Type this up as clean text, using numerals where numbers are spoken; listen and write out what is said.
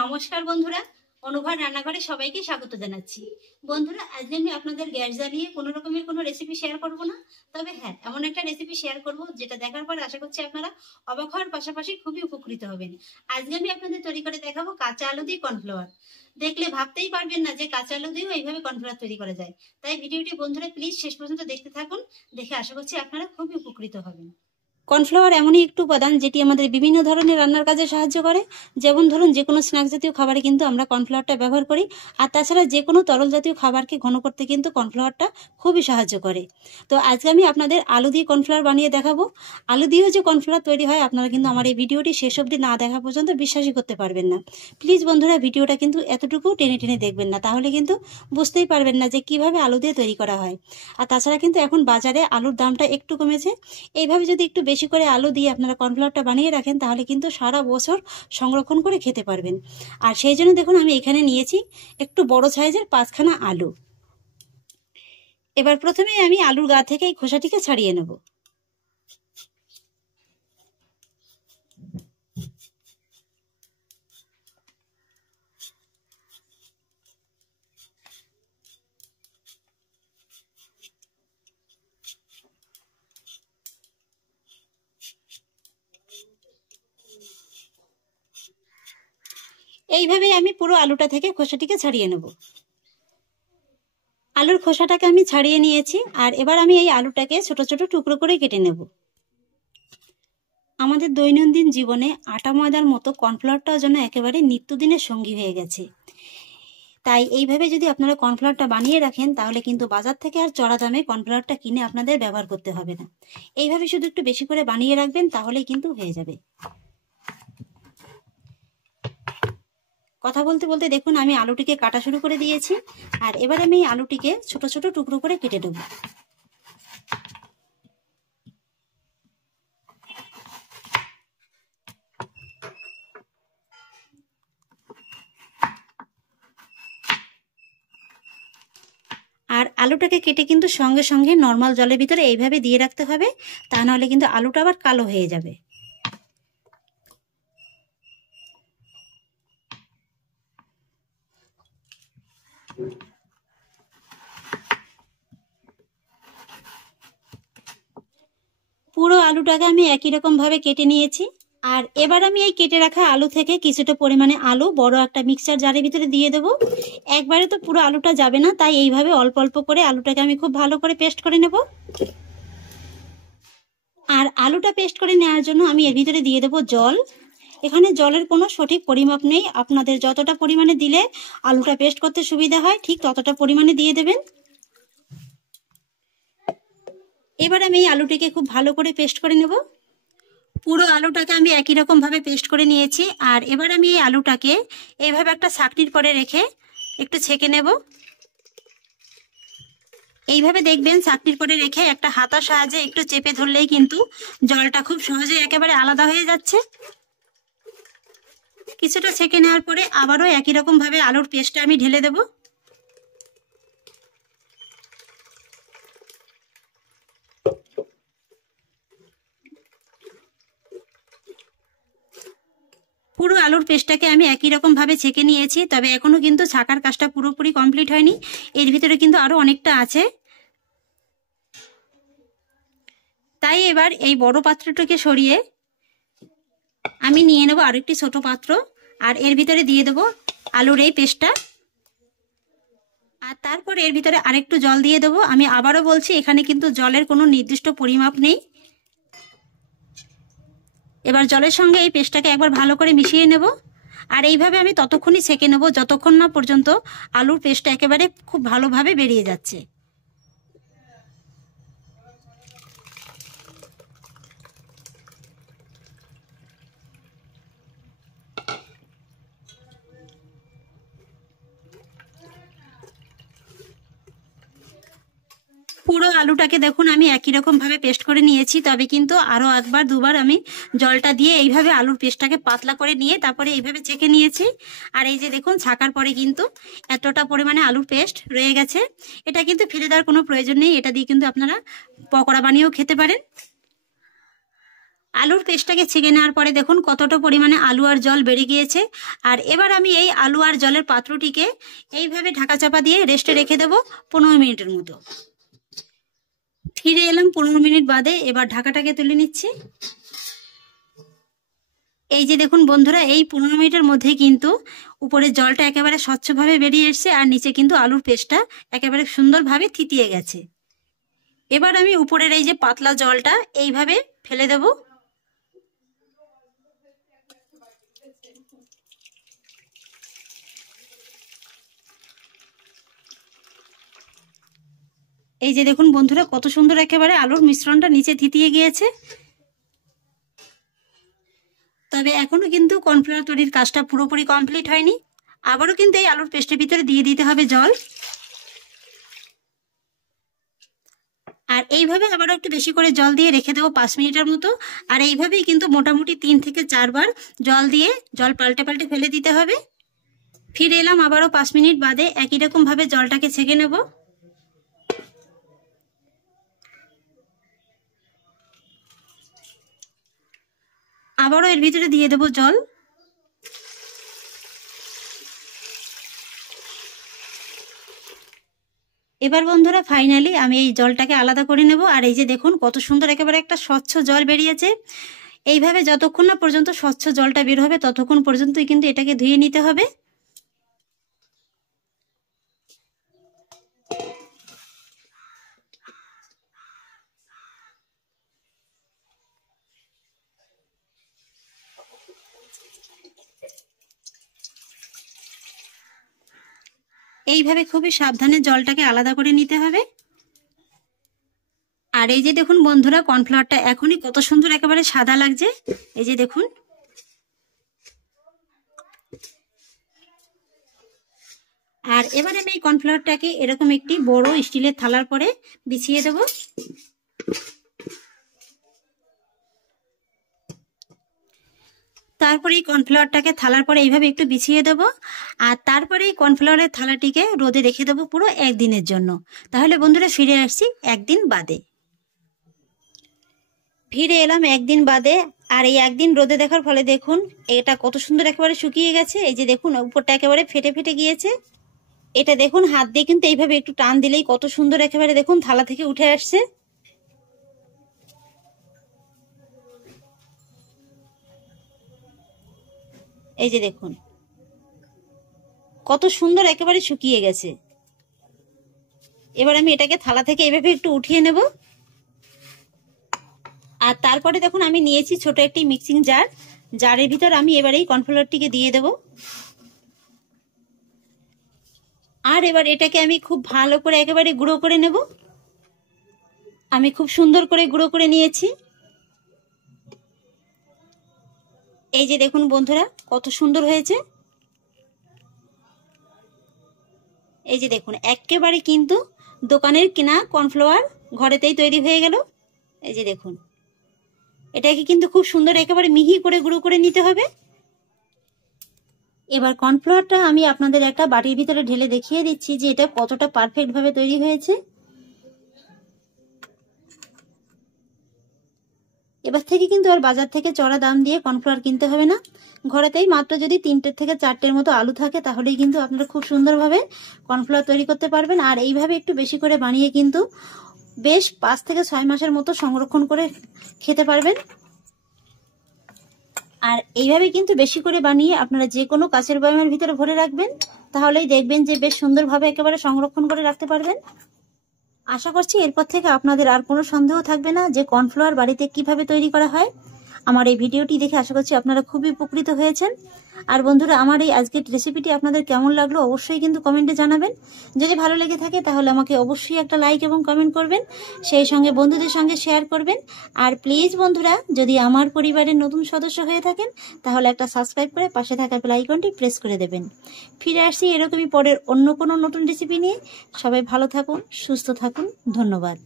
নমস্কার বন্ধুরা, অনুভব রান্নাঘরে সবাইকে স্বাগত জানাচ্ছি। বন্ধুরা, আজকে আমি আপনাদের গ্যাস জ্বালিয়ে কোনো রকমের কোনো রেসিপি শেয়ার করব না। তবে হ্যাঁ, এমন একটা রেসিপি শেয়ার করব যেটা দেখার পর আশা করছি আপনারা অবাক হওয়ার পাশাপাশি খুবই উপকৃত হবেন। আজকে আমি আপনাদের তৈরি করে দেখাবো কাঁচা আলু দিয়ে কর্নফ্লাওয়ার। দেখলে ভাবতেই পারবেন না যে কাঁচা আলু দিয়েও এইভাবে কর্নফ্লাওয়ার তৈরি করা যায়। তাই ভিডিওটি বন্ধুরা প্লিজ শেষ পর্যন্ত দেখতে থাকুন, দেখে আশা করছি আপনারা খুবই উপকৃত হবেন। কর্নফ্লাওয়ার এমনই একটু উপাদান যেটি আমাদের বিভিন্ন ধরনের রান্নার কাজে সাহায্য করে। যেমন ধরুন, যে কোনো স্ন্যাক্স জাতীয় খাবারে কিন্তু আমরা কর্নফ্লাওয়ারটা ব্যবহার করি। আর তাছাড়া যে কোনো তরল জাতীয় খাবারকে ঘন করতে কিন্তু কর্নফ্লাওয়ারটা খুবই সাহায্য করে। তো আজকে আমি আপনাদের আলু দিয়ে কর্নফ্লাওয়ার বানিয়ে দেখাবো। আলু দিয়েও যে কর্নফ্লাওয়ার তৈরি হয়, আপনারা কিন্তু আমার এই ভিডিওটি শেষ অবধি না দেখা পর্যন্ত বিশ্বাসই করতে পারবেন না। প্লিজ বন্ধুরা, ভিডিওটা কিন্তু এতটুকু টেনে টেনে দেখবেন না, তাহলে কিন্তু বুঝতেই পারবেন না যে কিভাবে আলু দিয়ে তৈরি করা হয়। আর তাছাড়া কিন্তু এখন বাজারে আলুর দামটা একটু কমেছে। এইভাবে যদি একটু বেশি করে আলু দিয়ে আপনারা কর্নফ্লাওয়ারটা বানিয়ে রাখেন, তাহলে কিন্তু সারা বছর সংরক্ষণ করে খেতে পারবেন। আর সেই জন্য দেখুন, আমি এখানে নিয়েছি একটু বড় সাইজের 5খানা আলু। এবার প্রথমে আমি আলুর গা থেকে এই খোসাটিকে ছাড়িয়ে নেব। এইভাবে আমি পুরো আলুটা থেকে খোসাটিকে ছাড়িয়ে নেব। আলুর খোসাটাকে আমি ছাড়িয়ে নিয়েছি। আর এবার আমি এই আলুটাকে ছোট ছোট টুকরো করে কেটে নেব। আমাদের দৈনন্দিন জীবনে আটা ময়দার মতো কর্নফ্লাওয়ারটাও যেন একেবারে নিত্যদিনের সঙ্গী হয়ে গেছে। তাই এইভাবে যদি আপনারা কর্নফ্লাওয়ারটা বানিয়ে রাখেন, তাহলে কিন্তু বাজার থেকে আর চড়া দামে কর্নফ্লাওয়ারটা কিনে আপনাদের ব্যবহার করতে হবে না। এইভাবে শুধু একটু বেশি করে বানিয়ে রাখবেন, তাহলেই কিন্তু হয়ে যাবে। কথা বলতে বলতে দেখুন, আমি আলুটিকে কাটা শুরু করে দিয়েছি। আর এবার আমি এই আলুটিকে ছোট ছোট টুকরো করে কেটে দেব। আর আলুটাকে কেটে কিন্তু সঙ্গে সঙ্গে নর্মাল জলের ভিতরে এইভাবে দিয়ে রাখতে হবে, তা নাহলে কিন্তু আলুটা আবার কালো হয়ে যাবে। পুরো আলুটাকে আমি একই রকম ভাবে কেটে নিয়েছি। আর এবার আমি এই কেটে রাখা আলু থেকে কিছুটা পরিমাণে আলু বড় একটা মিক্সচার জারের ভিতরে দিয়ে দেবো। একবারে তো পুরো আলুটা যাবে না, তাই এইভাবে অল্প অল্প করে আলুটাকে আমি খুব ভালো করে পেস্ট করে নেব। আর আলুটা পেস্ট করে নেওয়ার জন্য আমি এর ভিতরে দিয়ে দেবো জল। এখানে জলের কোনো সঠিক পরিমাপ নেই, আপনাদের যতটা পরিমাণে দিলে আলুটা পেস্ট করতে সুবিধা হয় ঠিক ততটা পরিমাণে দিয়ে দেবেন। এবার আমি এই আলুটিকে খুব ভালো করে পেস্ট করে নেব। পুরো আলুটাকে আমি একই রকম ভাবে পেস্ট করে নিয়েছি। আর এবার আমি এই আলুটাকে এইভাবে একটা ছাঁকনির পরে রেখে একটু ছেঁকে নেব। এইভাবে দেখবেন, ছাঁকনির পরে রেখে একটা হাতার সাহায্যে একটু চেপে ধরলেই কিন্তু জলটা খুব সহজে একেবারে আলাদা হয়ে যাচ্ছে। কিছুটা ছেঁকে নেওয়ার পরে আবারও একই রকম ভাবে আলুর পেস্টটা আমি ঢেলে দেব। পুরো আলুর পেস্টটাকে আমি একই রকম ভাবে ছেঁকে নিয়েছি, তবে এখনো কিন্তু ছাকার কাজটা পুরোপুরি কমপ্লিট হয়নি। এর ভিতরে কিন্তু আরো অনেকটা আছে। তাই এবার এই বড় পাত্রটাকে সরিয়ে আমি নিয়ে নেব আরেকটি ছোট পাত্র। আর এর ভিতরে দিয়ে দেব আলুর এই পেস্টটা। আর তারপর এর ভিতরে আরেকটু জল দিয়ে দেবো। আমি আবারও বলছি, এখানে কিন্তু জলের কোনো নির্দিষ্ট পরিমাপ নেই। এবার জলের সঙ্গে এই পেস্টটাকে একবার ভালো করে মিশিয়ে নেব। আর এইভাবে আমি ততক্ষণই ছেঁকে নেব যতক্ষণ না পর্যন্ত আলুর পেস্টটা একেবারে খুব ভালোভাবে বেরিয়ে যাচ্ছে। পুরো আলুটাকে দেখুন আমি একই রকম ভাবে পেস্ট করে নিয়েছি, তবে কিন্তু আরো একবার দুবার আমি জলটা দিয়ে এইভাবে আলুর পেস্টটাকে পাতলা করে নিয়ে তারপরে এইভাবে ছেঁকে নিয়েছি। আর এই যে দেখুন, ছাকার পরে কিন্তু এতটা পরিমাণে আলুর পেস্ট রয়ে গেছে। এটা কিন্তু ফেলে দেওয়ার কোনো প্রয়োজন নেই, এটা দিয়ে কিন্তু আপনারা পকোড়া বানিয়েও খেতে পারেন। আলুর পেস্টটাকে ছেঁকে নেওয়ার পরে দেখুন কতটা পরিমাণে আলু আর জল বেড়ে গিয়েছে। আর এবার আমি এই আলু আর জলের পাত্রটিকে এইভাবে ঢাকা চাপা দিয়ে রেস্টে রেখে দেবো 15 মিনিটের মতো। ফিরে এলাম 15 মিনিট বাদে। এবার ঢাকাটাকে তুলে নিচ্ছি। এই যে দেখুন বন্ধুরা, এই 15 মিনিটের মধ্যে কিন্তু উপরে জলটা একেবারে স্বচ্ছভাবে বেরিয়ে এসছে আর নিচে কিন্তু আলুর পেস্টটা একেবারে সুন্দরভাবে থিতিয়ে গেছে। এবার আমি উপরের এই যে পাতলা জলটা এইভাবে ফেলে দেব। এই যে দেখুন বন্ধুরা, কত সুন্দর একেবারে আলুর মিশ্রণটা নিচে থিতিয়ে গিয়েছে। তবে এখনো কিন্তু কর্নফ্লাওয়ার তৈরির কাজটা পুরোপুরি কমপ্লিট হয়নি। আবারও কিন্তু এই আলুর পেস্টের ভিতরে দিয়ে দিতে হবে জল। আর এইভাবে আবারও একটু বেশি করে জল দিয়ে রেখে দেবো 5 মিনিটের মতো। আর এইভাবেই কিন্তু মোটামুটি 3 থেকে 4 বার জল দিয়ে জল পাল্টে পাল্টে ফেলে দিতে হবে। ফিরে এলাম আবারও 5 মিনিট বাদে। একই রকম ভাবে জলটাকে ছেঁকে নেব। আবারও এর ভিতরে দিয়ে দেবো জল। এবার বন্ধুরা ফাইনালি আমি এই জলটাকে আলাদা করে নেব। আর এই যে দেখুন কত সুন্দর একেবারে একটা স্বচ্ছ জল বেরিয়েছে। এইভাবে যতক্ষণ না পর্যন্ত স্বচ্ছ জলটা বের হবে ততক্ষণ পর্যন্তই কিন্তু এটাকে ধুয়ে নিতে হবে। এইভাবে খুবই সাবধানে জলটাকে আলাদা করে নিতে হবে। আর এই যে দেখুন বন্ধুরা, কর্নফ্লাওয়ারটা এখনই কত সুন্দর একেবারে সাদা লাগছে। এই যে দেখুন। আর এবারে আমি এই কর্নফ্লাওয়ারটাকে এরকম একটি বড় স্টিলের থালার পরে বিছিয়ে দেব। তারপরে এই কর্নফ্লাওয়ারটাকে থালার পরে এইভাবে একটু বিছিয়ে দেব। আর তারপরে এই কর্নফ্লাওয়ারের থালাটিকে রোদে রেখে দেবো পুরো 1 দিনের জন্য। তাহলে বন্ধুরা ফিরে আসছি 1 দিন বাদে। ফিরে এলাম 1 দিন বাদে। আর এই 1 দিন রোদে দেখার ফলে দেখুন এটা কত সুন্দর একেবারে শুকিয়ে গেছে। এই যে দেখুন উপরটা একেবারে ফেটে ফেটে গিয়েছে। এটা দেখুন হাত দিয়ে কিন্তু এইভাবে একটু টান দিলেই কত সুন্দর একেবারে দেখুন থালা থেকে উঠে আসছে। এই যে দেখুন কত সুন্দর একেবারে শুকিয়ে গেছে। এবার আমি এটাকে থালা থেকে এইভাবে একটু উঠিয়ে নেব। আর তারপরে দেখুন আমি নিয়েছি ছোট একটি মিক্সিং জার। জারের ভিতর আমি এবার এই কর্নফ্লাওয়ারটিকে দিয়ে দেব। আর এবার এটাকে আমি খুব ভালো করে একেবারে গুঁড়ো করে নেব। আমি খুব সুন্দর করে গুঁড়ো করে নিয়েছি। এই যে দেখুন বন্ধুরা কত সুন্দর হয়েছে। এই যে দেখুন একেবারে কিন্তু দোকানের কেনা কর্নফ্লাওয়ার ঘরেতেই তৈরি হয়ে গেল। এই যে দেখুন এটাকে কিন্তু খুব সুন্দর একেবারে মিহি করে গুঁড়ো করে নিতে হবে। এবার কর্নফ্লাওয়ারটা আমি আপনাদের একটা বাটির ভিতরে ঢেলে দেখিয়ে দিচ্ছি যে এটা কতটা পারফেক্ট ভাবে তৈরি হয়েছে। এবার থেকে কিন্তু আর বাজার থেকে চড়া দাম দিয়ে কর্নফ্লাওয়ার কিনতে হবে না। ঘরেতেই মাত্র যদি 3 থেকে 4টের মতো আলু থাকে তাহলেই কিন্তু আপনারা খুব সুন্দরভাবে কর্নফ্লাওয়ার তৈরি করতে পারবেন। আর এইভাবে একটু বেশি করে বানিয়ে কিন্তু বেশ 5 থেকে 6 মাসের মতো সংরক্ষণ করে খেতে পারবেন। আর এইভাবে কিন্তু বেশি করে বানিয়ে আপনারা যে কোনো কাঁচের বয়ামের ভিতরে ভরে রাখবেন, তাহলেই দেখবেন যে বেশ সুন্দরভাবে একেবারে সংরক্ষণ করে রাখতে পারবেন। আশা করছি এরপর থেকে আপনাদের আর কোনো সন্দেহ থাকবে না যে কর্নফ্লাওয়ার বাড়িতে কিভাবে তৈরি করা হয়। আমার এই ভিডিওটি দেখে আশা করছি আপনারা খুবই উপকৃত হয়েছেন। আর বন্ধুরা আমার এই আজকের রেসিপিটি আপনাদের কেমন লাগলো অবশ্যই কিন্তু কমেন্টে জানাবেন। যদি ভালো লেগে থাকে তাহলে আমাকে অবশ্যই একটা লাইক এবং কমেন্ট করবেন, সেই সঙ্গে বন্ধুদের সঙ্গে শেয়ার করবেন। আর প্লিজ বন্ধুরা যদি আমার পরিবারের নতুন সদস্য হয়ে থাকেন তাহলে একটা সাবস্ক্রাইব করে পাশে থাকা বেল আইকনটি প্রেস করে দেবেন। ফিরে আসছি এরকমই পরের অন্য কোনো নতুন রেসিপি নিয়ে। সবাই ভালো থাকুন, সুস্থ থাকুন। ধন্যবাদ।